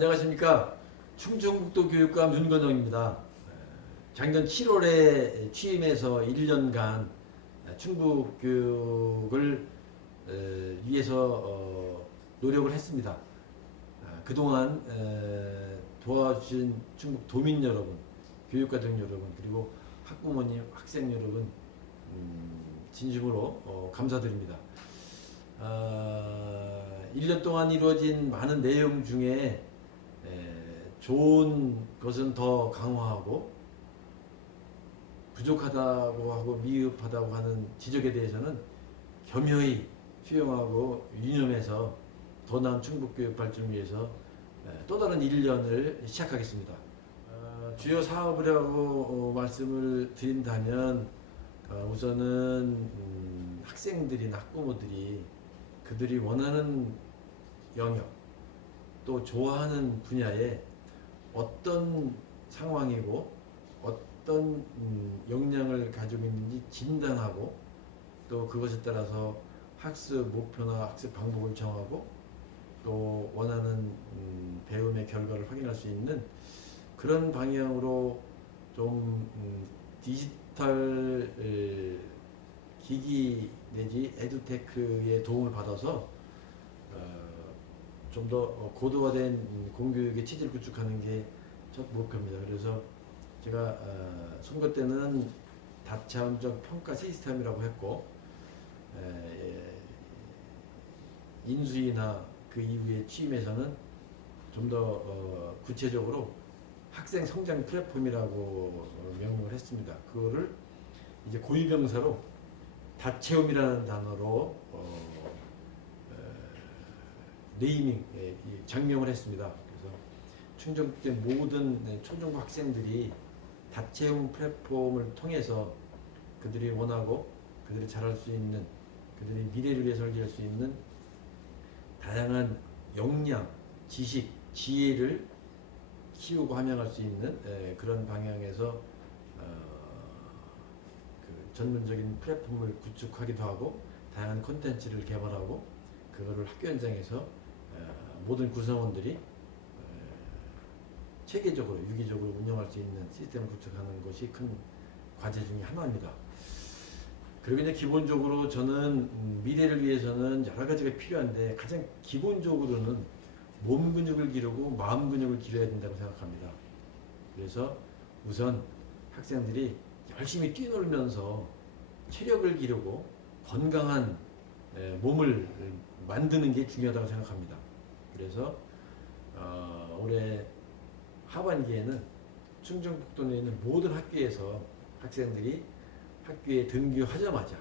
안녕하십니까. 충청북도 교육감 윤건영입니다. 작년 7월에 취임해서 1년간 충북 교육을 위해서 노력을 했습니다. 그동안 도와주신 충북 도민 여러분, 교육과정 여러분, 그리고 학부모님, 학생 여러분 진심으로 감사드립니다. 1년 동안 이루어진 많은 내용 중에 좋은 것은 더 강화하고 부족하다고 하고 미흡하다고 하는 지적에 대해서는 겸허히 수용하고 유념해서 더 나은 충북교육 발전을 위해서 또 다른 1년을 시작하겠습니다. 주요 사업이라고 말씀을 드린다면 우선은 학생들이나 학부모들이 그들이 원하는 영역 또 좋아하는 분야에 어떤 상황이고 어떤 역량을 가지고 있는지 진단하고 또 그것에 따라서 학습 목표나 학습 방법을 정하고 또 원하는 배움의 결과를 확인할 수 있는 그런 방향으로 좀 디지털 기기 내지 에듀테크의 도움을 받아서 좀 더 고도화된 공교육의 체질 구축하는 게 첫 목표입니다. 그래서 제가 선거 때는 다차원적 평가 시스템이라고 했고 인수위나 그 이후에 취임에서는 좀 더 구체적으로 학생 성장 플랫폼이라고 명명을 했습니다. 그거를 이제 고유명사로 다채움이라는 단어로 네이밍, 장명을 했습니다. 그래서 충청북도의 모든 초중고 학생들이 다채움 플랫폼을 통해서 그들이 원하고 그들이 잘할 수 있는 그들의 미래를 위해 설계할 수 있는 다양한 역량, 지식, 지혜를 키우고 함양할 수 있는 그런 방향에서 그 전문적인 플랫폼을 구축하기도 하고 다양한 콘텐츠를 개발하고 그거를 학교 현장에서 모든 구성원들이 체계적으로 유기적으로 운영할 수 있는 시스템을 구축하는 것이 큰 과제 중에 하나입니다. 그리고 이제 기본적으로 저는 미래를 위해서는 여러 가지가 필요한데 가장 기본적으로는 몸 근육을 기르고 마음 근육을 기르어야 된다고 생각합니다. 그래서 우선 학생들이 열심히 뛰놀면서 체력을 기르고 건강한 몸을 만드는 게 중요하다고 생각합니다. 그래서 올해 하반기에는 충청북도 내에 있는 모든 학교에서 학생들이 학교에 등교하자마자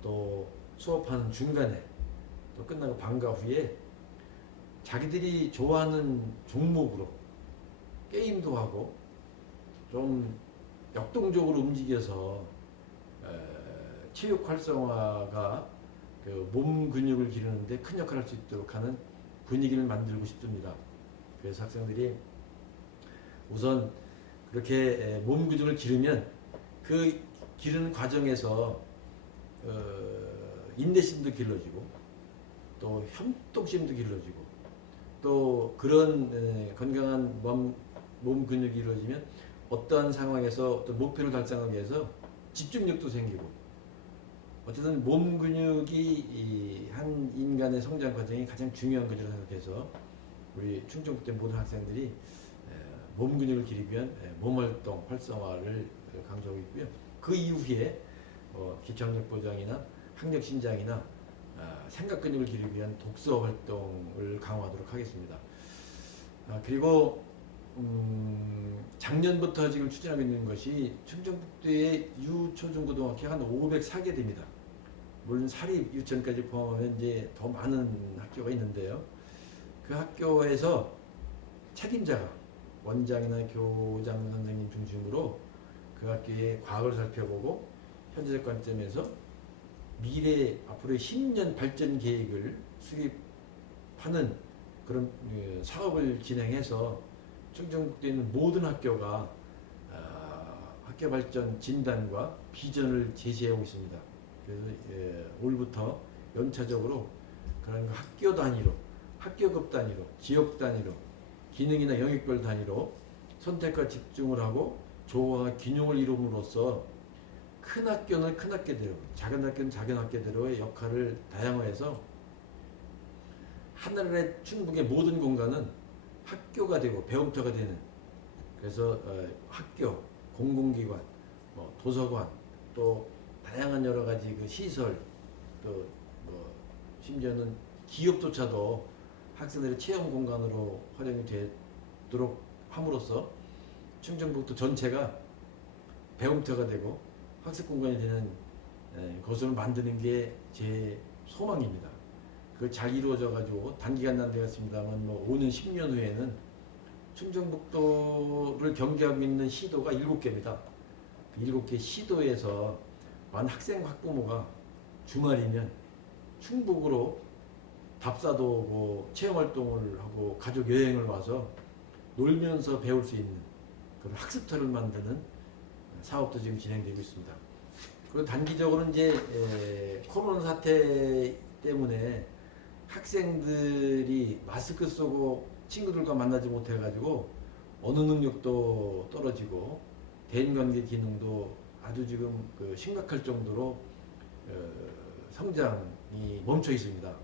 또 수업하는 중간에 또 끝나고 방과 후에 자기들이 좋아하는 종목으로 게임도 하고 좀 역동적으로 움직여서 체육 활성화가 그 몸 근육을 기르는데 큰 역할을 할 수 있도록 하는 분위기를 만들고 싶습니다. 그래서 학생들이 우선 그렇게 몸 근육을 기르면 그 기르는 과정에서 인내심도 길러지고 또 협동심도 길러지고 또 그런 건강한 몸 근육이 이루어지면 어떠한 상황에서 어떤 목표를 달성하기 위해서 집중력도 생기고 어쨌든 몸 근육이 한 인간의 성장 과정이 가장 중요한 것이라고 생각해서 우리 충청북도 모든 학생들이 몸 근육을 기르기 위한 몸활동 활성화를 강조하고 있고요. 그 이후에 기초학력 보장이나 학력 신장이나 생각 근육을 기르기 위한 독서 활동을 강화하도록 하겠습니다. 그리고 작년부터 지금 추진하고 있는 것이 충청북도의 유초중고등학교가 한 504개 됩니다. 물론 사립 유치원까지 포함하면 이제 더 많은 학교가 있는데요. 그 학교에서 책임자가 원장이나 교장 선생님 중심으로 그 학교의 과거를 살펴보고 현재적 관점에서 미래 앞으로의 10년 발전 계획을 수립하는 그런 사업을 진행해서 충청북도에 있는 모든 학교가 학교 발전 진단과 비전을 제시하고 있습니다. 그래서 올부터 연차적으로 그런 학교 단위로, 학교급 단위로, 지역 단위로, 기능이나 영역별 단위로 선택과 집중을 하고 조화와 균형을 이룸으로써 큰 학교는 큰 학교대로, 작은 학교는 작은 학교대로의 역할을 다양화해서 하늘의 충북의 모든 공간은 학교가 되고 배움터가 되는, 그래서 학교, 공공기관, 뭐 도서관, 또 다양한 여러 가지 그 시설, 또 뭐 심지어는 기업조차도 학생들의 체험 공간으로 활용이 되도록 함으로써 충청북도 전체가 배움터가 되고 학습 공간이 되는 것을 만드는 게 제 소망입니다. 그 잘 이루어져 가지고 단기간 안 되었습니다만 뭐 5년 10년 후에는 충청북도를 경계하고 있는 시도가 7개입니다. 7개 시도에서 만 학생 학부모가 주말이면 충북으로 답사도 오고 체험활동을 하고 가족 여행을 와서 놀면서 배울 수 있는 그런 학습터를 만드는 사업도 지금 진행되고 있습니다. 그리고 단기적으로는 이제 코로나 사태 때문에 학생들이 마스크 쓰고 친구들과 만나지 못해가지고 언어 능력도 떨어지고 대인관계 기능도 아주 지금 그 심각할 정도로 성장이 멈춰 있습니다.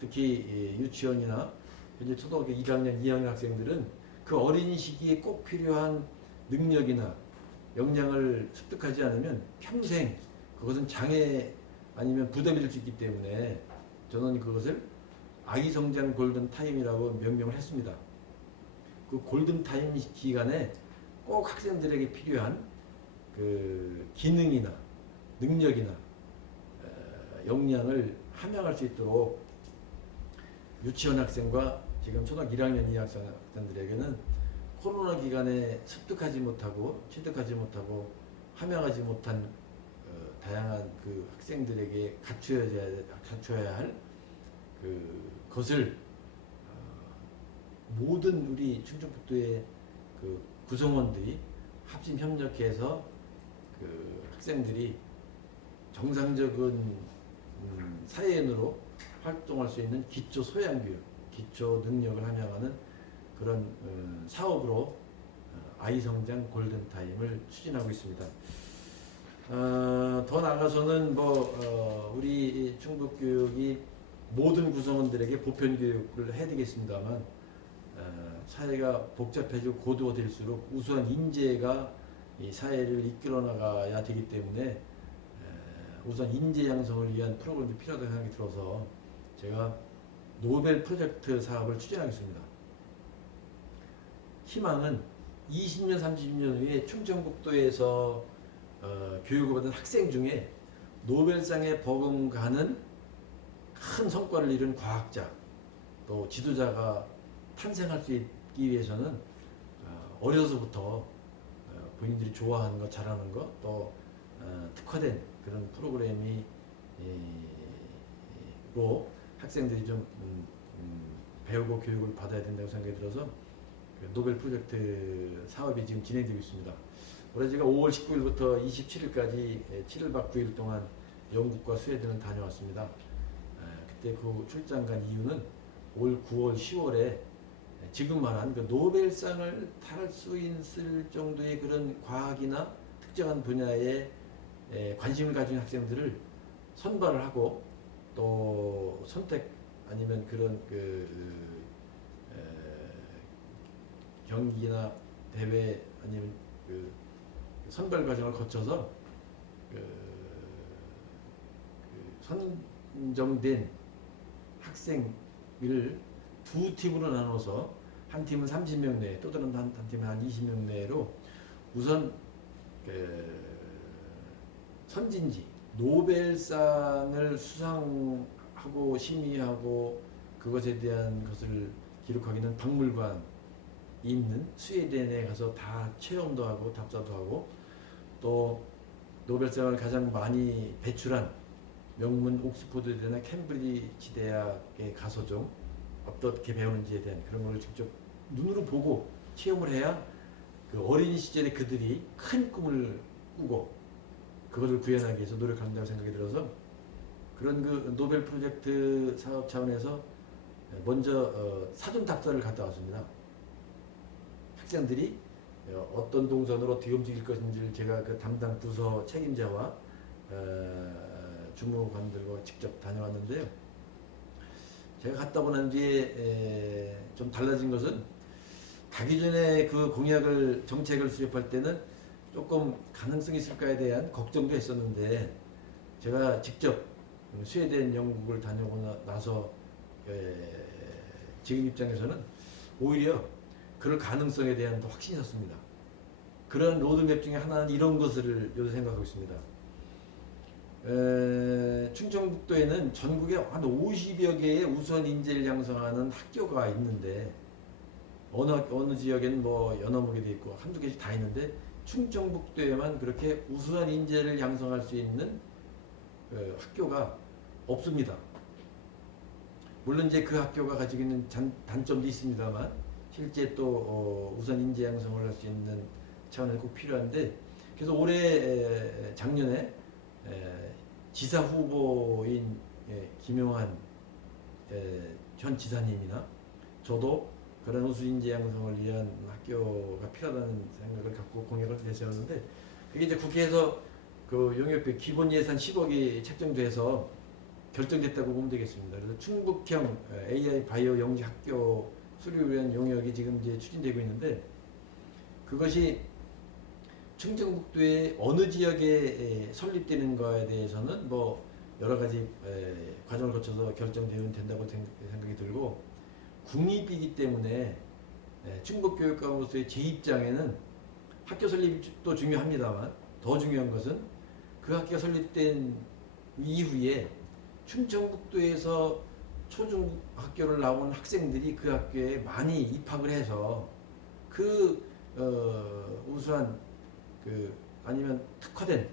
특히 유치원이나 현재 초등학교 1학년, 2학년 학생들은 그 어린 시기에 꼭 필요한 능력이나 역량을 습득하지 않으면 평생 그것은 장애 아니면 부담이 될 수 있기 때문에 저는 그것을 아기 성장 골든 타임이라고 명명을 했습니다. 그 골든 타임 기간에 꼭 학생들에게 필요한 그 기능이나 능력이나 역량을 함양할 수 있도록 유치원 학생과 지금 초등학교 1학년 2학년 학생들에게는 코로나 기간에 습득하지 못하고 취득하지 못하고 함양하지 못한 다양한 그 학생들에게 갖춰야 할 그것을 모든 우리 충청북도의 그 구성원들이 합심 협력해서 그 학생들이 정상적인 사회인으로 활동할 수 있는 기초 소양교육, 기초 능력을 함양하는 그런 사업으로 아이성장 골든타임을 추진하고 있습니다. 더 나아가서는 우리 충북교육이 모든 구성원들에게 보편교육을 해야 되겠습니다만 사회가 복잡해지고 고도화될수록 우수한 인재가 이 사회를 이끌어 나가야 되기 때문에 우선 인재 양성을 위한 프로그램이 필요하다는 생각이 들어서 제가 노벨 프로젝트 사업을 추진하겠습니다. 희망은 20년, 30년 후에 충청북도에서 교육을 받은 학생 중에 노벨상에 버금가는 큰 성과를 이룬 과학자 또 지도자가 탄생할 수 있기 위해서는 어려서부터 본인들이 좋아하는 것, 잘하는 것, 또 특화된 그런 프로그램이 로 학생들이 좀 배우고 교육을 받아야 된다고 생각이 들어서 노벨 프로젝트 사업이 지금 진행되고 있습니다. 올해 제가 5월 19일부터 27일까지 7일박 9일 동안 영국과 스웨덴을 다녀왔습니다. 그때 그 출장 간 이유는 올 9월, 10월에 지금 말한 그 노벨상을 탈 수 있을 정도의 그런 과학이나 특정한 분야에 관심을 가진 학생들을 선발을 하고 또 선택 아니면 그런 경기나 대회 아니면 그 선발 과정을 거쳐서 선정된 학생을 두 팀으로 나눠서 한 팀은 30명 내에 또 다른 한 팀은 한 20명 내로 우선 선진지 노벨상을 수상하고 심의하고 그것에 대한 것을 기록하기는 박물관이 있는 스웨덴에 가서 다 체험도 하고 답사도 하고 또 노벨상을 가장 많이 배출한 명문 옥스퍼드 대나 캠브리지 대학에 가서 좀 어떻게 배우는지에 대한 그런 걸 직접 눈으로 보고 체험을 해야 그 어린 시절에 그들이 큰 꿈을 꾸고 그것을 구현하기 위해서 노력한다고 생각이 들어서 그런 그 노벨 프로젝트 사업 차원에서 먼저 사전 답사를 갔다 왔습니다. 학생들이 어떤 동선으로 어떻게 움직일 것인지를 제가 그 담당 부서 책임자와 주무관들과 직접 다녀왔는데요. 제가 갔다 오고 난 뒤에 좀 달라진 것은 가기 전에 그 공약을 정책을 수립할 때는 조금 가능성이 있을까에 대한 걱정도 했었는데 제가 직접 스웨덴, 영국을 다녀오고 나서 지금 입장에서는 오히려 그럴 가능성에 대한 더 확신이 섰습니다. 그런 로드맵 중에 하나는 이런 것을 요새 생각하고 있습니다. 충청북도에는 전국에 한 50여 개의 우수한 인재를 양성하는 학교가 있는데 어느 지역에는 뭐 여러 개 있고 한두 개씩 다 있는데 충청북도에만 그렇게 우수한 인재를 양성할 수 있는 학교가 없습니다. 물론 이제 그 학교가 가지고 있는 단점도 있습니다만 실제 또 우수한 인재 양성을 할 수 있는 차원에서 꼭 필요한데 그래서 올해 작년에 지사 후보인 김용환 전 지사님이나 저도 그런 우수 인재 양성을 위한 학교가 필요하다는 생각을 갖고 공약을 내세웠는데 그게 이제 국회에서 그 용역비 기본 예산 10억이 책정돼서 결정됐다고 보면 되겠습니다. 그래서 충북형 AI 바이오 영지 학교 수립을 위한 용역이 지금 이제 추진되고 있는데 그것이 충청북도의 어느 지역에 설립되는 거에 대해서는 뭐 여러 가지 과정을 거쳐서 결정되면 된다고 생각이 들고 국립이기 때문에 충북교육감으로서의 제 입장에는 학교 설립도 중요합니다만 더 중요한 것은 그 학교가 설립된 이후에 충청북도에서 초중학교를 나온 학생들이 그 학교에 많이 입학을 해서 그 우수한 아니면 특화된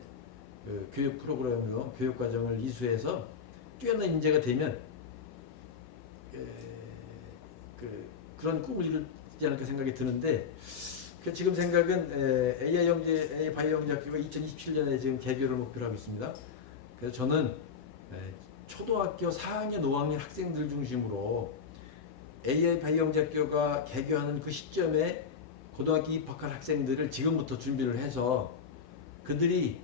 교육 프로그램으로 교육 과정을 이수해서 뛰어난 인재가 되면 그런 꿈을 이루지 않을까 생각이 드는데 지금 생각은 AI 바이오 영재 학교가 2027년에 지금 개교를 목표로 하고 있습니다. 그래서 저는 초등학교 4학년, 5학년 학생들 중심으로 AI 바이오 영재 학교가 개교하는 그 시점에 고등학교 입학할 학생들을 지금부터 준비를 해서 그들이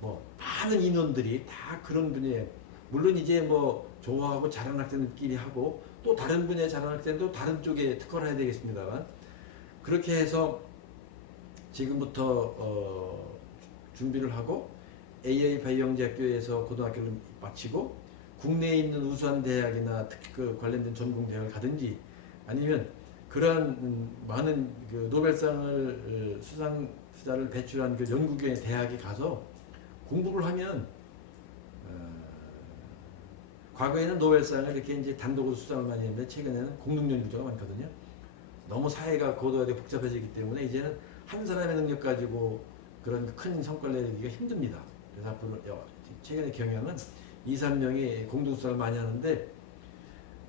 뭐 많은 인원들이 다 그런 분야에 물론 이제 뭐 좋아하고 잘하는 학생들끼리 하고 또 다른 분야에 잘하는 학생도 다른 쪽에 특화를 해야 되겠습니다만 그렇게 해서 지금부터 준비를 하고 AI 바이오 영재 학교에서 고등학교를 마치고 국내에 있는 우수한 대학이나 관련된 전공 대학을 가든지 아니면 그러한 많은 그 노벨상을 수상자를 배출한 그 연구기관의 대학에 가서 공부를 하면 과거에는 노벨상을 이렇게 이제 단독으로 수상을 많이 했는데 최근에는 공동 연구자가 많거든요. 너무 사회가 고도화되고 복잡해지기 때문에 이제는 한 사람의 능력 가지고 그런 큰 성과를 내기가 힘듭니다. 그래서 앞으로 최근의 경향은 2, 3명이 공동 수상을 많이 하는데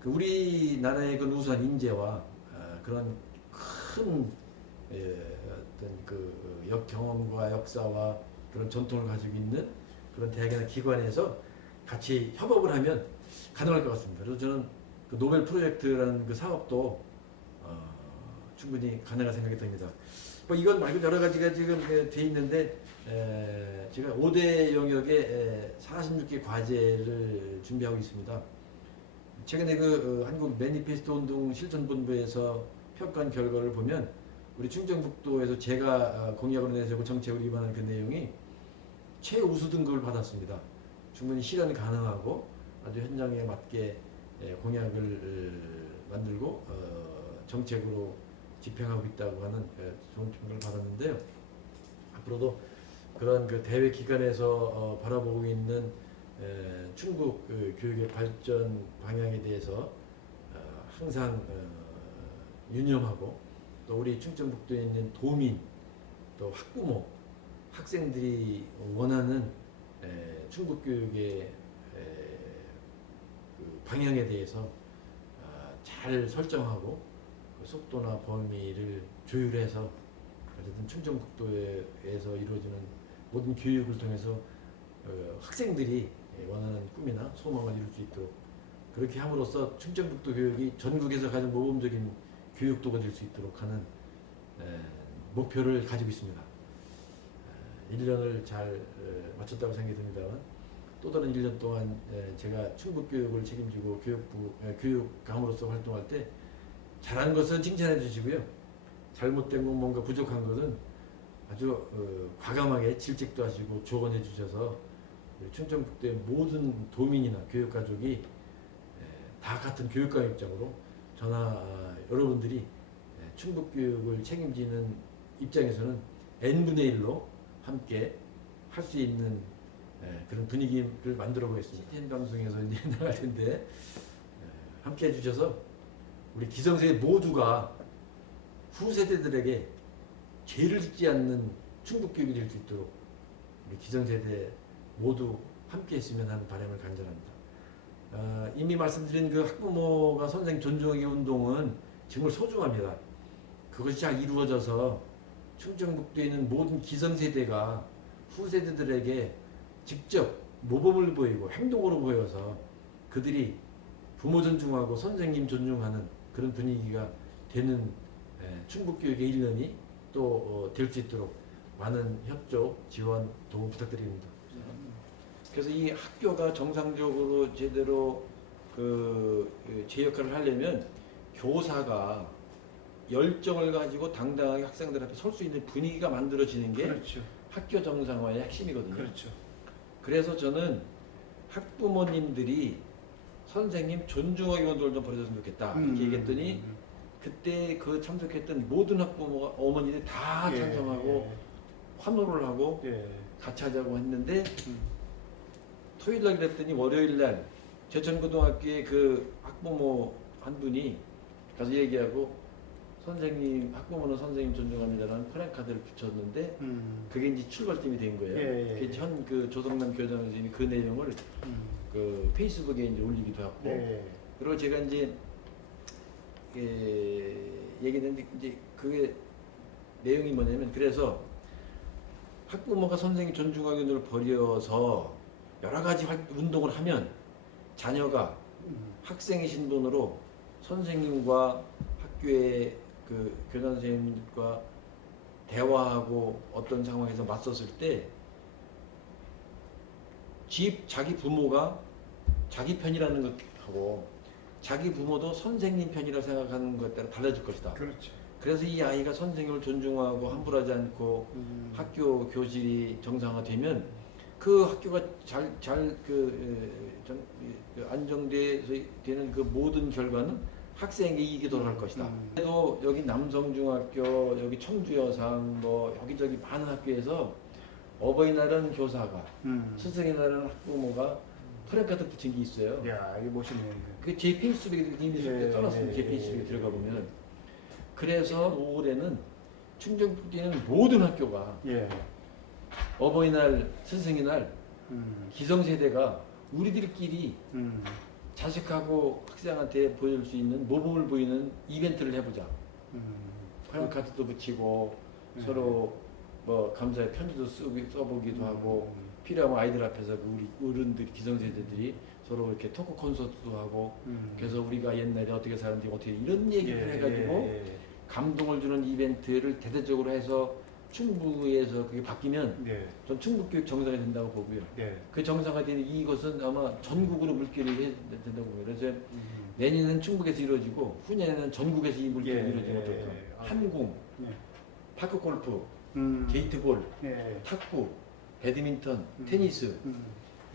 그 우리나라의 그 우수한 인재와 그런 큰 어떤 그 경험과 역사와 그런 전통을 가지고 있는 그런 대학이나 기관에서 같이 협업을 하면 가능할 것 같습니다. 그래서 저는 그 노벨 프로젝트라는 그 사업도 충분히 가능할 생각이 듭니다. 뭐 이건 말고 여러 가지가 지금 돼 있는데 제가 5대 영역에 46개 과제를 준비하고 있습니다. 최근에 그 한국 매니페스토 운동 실천본부에서 평가한 결과를 보면 우리 충청북도에서 제가 공약으로 내세우고 정책을 위반한 그 내용이 최우수 등급을 받았습니다. 충분히 실현 가능하고 아주 현장에 맞게 공약을 만들고 정책으로 집행하고 있다고 하는 좋은 평가를 받았는데요. 앞으로도 그런 그 대외 기관에서 바라보고 있는 충북 교육의 발전 방향에 대해서 항상 유념하고 또 우리 충청북도에 있는 도민 또 학부모 학생들이 원하는 충북 교육의 그 방향에 대해서 잘 설정하고 그 속도나 범위를 조율해서 어쨌든 충청북도에서 이루어지는 모든 교육을 통해서 학생들이 원하는 꿈이나 소망을 이룰 수 있도록 그렇게 함으로써 충청북도 교육이 전국에서 가장 모범적인 교육도가 될 수 있도록 하는 목표를 가지고 있습니다. 1년을 잘 마쳤다고 생각이 듭니다만 또 다른 1년 동안 제가 충북교육을 책임지고 교육감으로서 활동할 때 잘한 것은 칭찬해 주시고요. 잘못된 건 뭔가 부족한 것은 아주 과감하게 질책도 하시고 조언해 주셔서 충청북도의 모든 도민이나 교육가족이 다 같은 교육감 입장으로 저나 여러분들이 충북교육을 책임지는 입장에서는 n분의 1로 함께 할 수 있는 그런 분위기를 만들어 보겠습니다. CTN 방송에서 이제 나갈 텐데 함께 해주셔서 우리 기성세대 모두가 후세대들에게 죄를 짓지 않는 충북교육이 될 수 있도록 우리 기성세대 모두 함께 했으면 하는 바람을 간절합니다. 이미 말씀드린 그 학부모가 선생님 존중하기 운동은 정말 소중합니다. 그것이 잘 이루어져서 충청북도에 있는 모든 기성세대가 후세대들에게 직접 모범을 보이고 행동으로 보여서 그들이 부모 존중하고 선생님 존중하는 그런 분위기가 되는 충북교육의 1년이 또 될 수 있도록 많은 협조, 지원, 도움 부탁드립니다. 그래서 이 학교가 정상적으로 제대로 제 역할을 하려면 교사가 열정을 가지고 당당하게 학생들 앞에 설 수 있는 분위기가 만들어지는 게 그렇죠. 학교 정상화의 핵심이거든요. 그렇죠. 그래서 저는 학부모님들이 선생님 존중하기 운동을 좀 벌여줬으면 좋겠다 이렇게 얘기했더니 그때 그 참석했던 모든 학부모가 어머니들 다 찬성하고 환호를 하고 같이 하자고 했는데 토요일 날 그랬더니 월요일 날 제천고등학교의 그 학부모 한 분이 가서 얘기하고 선생님 학부모는 선생님 존중합니다라는 프랜카드를 붙였는데 그게 이제 출발점이 된 거예요. 그게 현 그 조성남 교장 선생님이 그 내용을 그 페이스북에 이제 올리기도 하고 그리고 제가 이제 얘기했는데 이제 그게 내용이 뭐냐면 그래서 학부모가 선생님 존중하기 운동을 벌여서 여러 가지 운동을 하면 자녀가 학생의 신분으로 선생님과 학교의 그 교장 선생님과 대화하고 어떤 상황에서 맞섰을 때 자기 부모가 자기 편이라는 것하고 자기 부모도 선생님 편이라고 생각하는 것에 따라 달라질 것이다. 그렇죠. 그래서 이 아이가 선생님을 존중하고 함부로 하지 않고 학교 교실이 정상화되면 그 학교가 안정돼서 되는 그 모든 결과는 학생에게 이익이 돌아갈 것이다. 그래도 여기 남성중학교, 여기 청주여상, 뭐 여기저기 많은 학교에서 어버이날은 교사가, 스승의 날은 학부모가 프랜카드 붙인 게 있어요. 야, 이거 멋있네요. 그 제 페이스북에 이미 써놨습니다. 제 페이스북에 들어가 보면. 그래서 5월에는 충청북도에는 모든 학교가 어버이날, 스승의 날, 기성세대가 우리들끼리 자식하고 학생한테 보여줄 수 있는 모범을 보이는 이벤트를 해보자. 프랜카드도 붙이고 서로 뭐 감사의 편지도 써보기도 하고 필요하면 아이들 앞에서 우리 어른들 기성세대들이 서로 이렇게 토크 콘서트도 하고 그래서 우리가 옛날에 어떻게 살았는지 어떻게 이런 얘기를 해가지고 감동을 주는 이벤트를 대대적으로 해서 충북에서 그게 바뀌면 전 충북교육 정상이 된다고 보고요. 그 정상화되는 이것은 아마 전국으로 물결이 해야 된다고 보고요. 그래서 내년에는 충북에서 이루어지고 후년에는 전국에서 이 물결이 이루어지는 것도 한공, 파크골프, 게이트볼, 탁구, 배드민턴, 테니스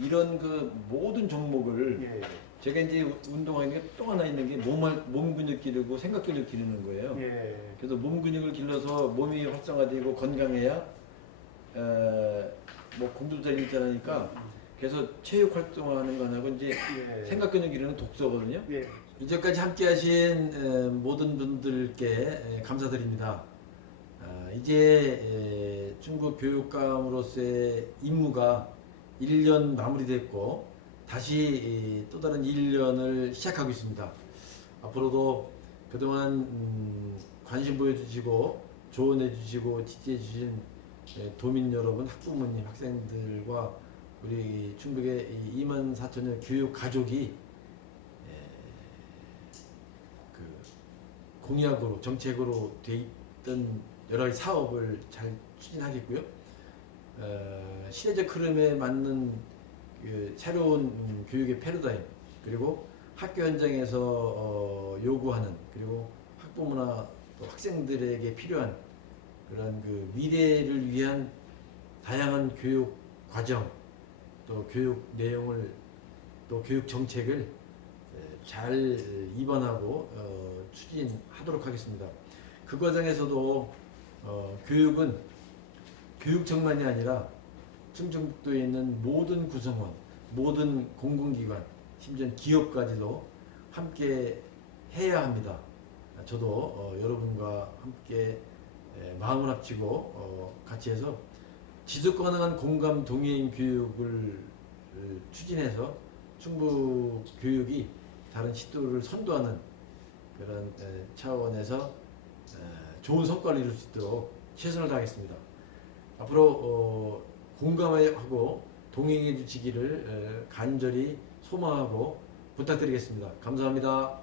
이런 그 모든 종목을 제가 이제 운동하는 게 또 하나 있는 게 몸 근육 기르고 생각 근육 기르는 거예요. 그래서 몸 근육을 길러서 몸이 활성화되고 건강해야 뭐 공부도 잘 일자라니까 그래서 체육 활동하는 거하고 이제 생각 근육 기르는 독서거든요. 이제까지 함께하신 모든 분들께 감사드립니다. 이제 중국 교육감으로서의 임무가 1년 마무리됐고 다시 또 다른 1년을 시작하고 있습니다. 앞으로도 그동안 관심 보여주시고 조언해주시고 지지해주신 도민 여러분, 학부모님, 학생들과 우리 충북의 24,000여 교육 가족이 그 공약으로 정책으로 돼 있던 여러 가지 사업을 잘 추진하겠고요. 시대적 흐름에 맞는 그 새로운 교육의 패러다임, 그리고 학교 현장에서 요구하는, 그리고 학부모나 또 학생들에게 필요한 그런 그 미래를 위한 다양한 교육 과정, 또 교육 내용을, 또 교육 정책을 잘 입안하고 추진하도록 하겠습니다. 그 과정에서도 교육은 교육청만이 아니라 충청북도에 있는 모든 구성원, 모든 공공기관, 심지어 기업까지도 함께 해야 합니다. 저도 여러분과 함께 마음을 합치고 같이 해서 지속가능한 공감 동행 교육을 추진해서 충북 교육이 다른 시도를 선도하는 그런 차원에서 좋은 성과를 이룰 수 있도록 최선을 다하겠습니다. 앞으로 공감하고 동행해 주시기를 간절히 소망하고 부탁드리겠습니다. 감사합니다.